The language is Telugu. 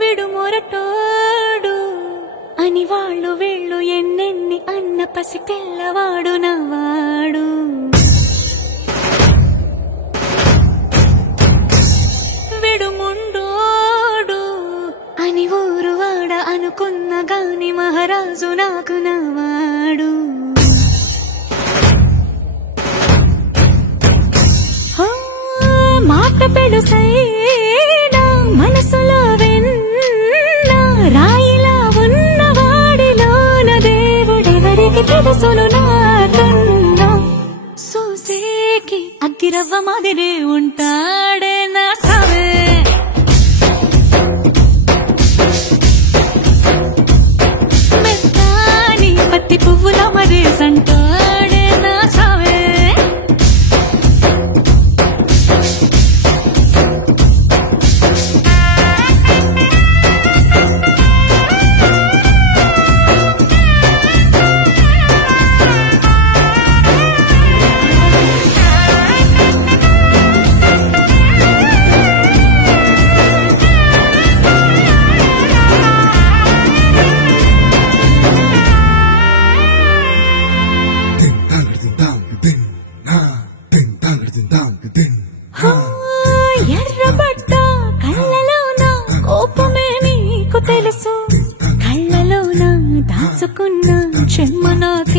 విడు మొరటోడు అని వాళ్ళు వీళ్ళు ఎన్నెన్ని అన్న పసి పిల్లవాడు నవ్వాడు. విడు ముండోడు అని ఊరు వాడ అనుకున్న గాని మహారాజు నాకు నవ్వాడు. మాట పెడుసైనా మనసులో వెన్నా రాయిలా ఉన్నవాడిలోన దేవుడెవరికి తెలుసును నాకన్నా. సూసేకి అగ్గిరవ్వ మాదిరి ఉంటాడే నా సావే. మెత్తాని పత్తి పువ్వుల మరి సంటాడే నా సావే. ఎర్రబడ్డ కళ్ళలోన కోపమే నీకు తెలుసు, కళ్ళలోన దాచుకున్న చెమ్మ నాకు